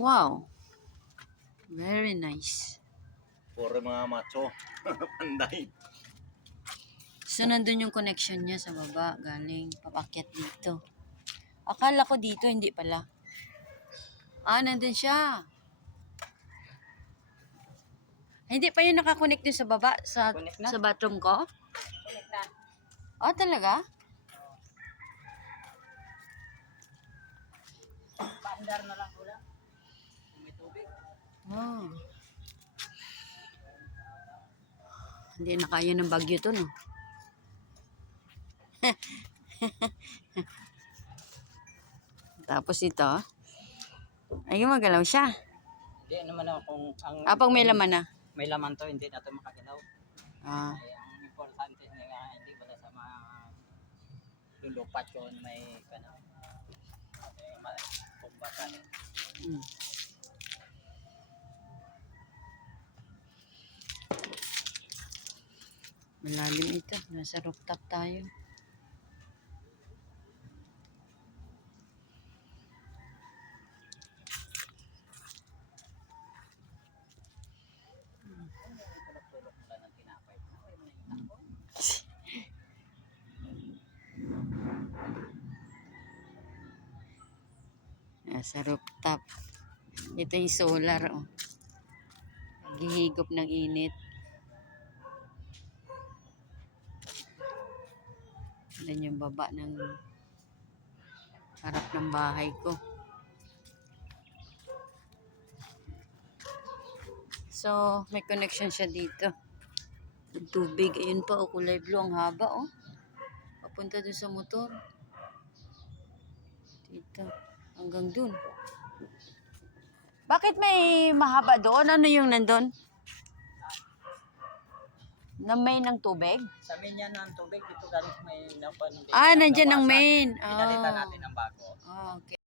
Wow. Very nice. Puro mga macho. Panday. So, nandun yung connection niya sa baba. Galing papakyat dito. Akala ko dito, hindi pala. Ah, nandun siya. Hindi pa yun nakakonect dun sa baba, sa bathroom ko? Connect na. Ah, talaga? Paandar na lang kulang. Kung may tubig. Oh. Hindi na kaya ng bagyo to, no? Tapos ito, ay gumagalaw siya. Hindi naman ako kung ang Pag may laman na. may laman to, hindi na to makagalaw. Ah. Ay, ang importante nga hindi pala sa mga lulupat yun may kumbatan. Mm. Malalim ito. Nasa rooftop tayo. Tulog mula ng tinapay. Nasa rooftop. Ito yung solar, oh. Naghihigop ng init. Yan yung baba ng harap ng bahay ko. So, may connection siya dito. Yung tubig, ayun pa, oh, kulay blue, ang haba, oh. Papunta dun sa motor. Dito, hanggang dun. Bakit may mahaba doon? Ano yung nandun? Na main ng tubig? Sa main yan ng tubig, dito galing sa may Ah, nandyan ang main. Pinalitan natin ng bago. Ah, okay.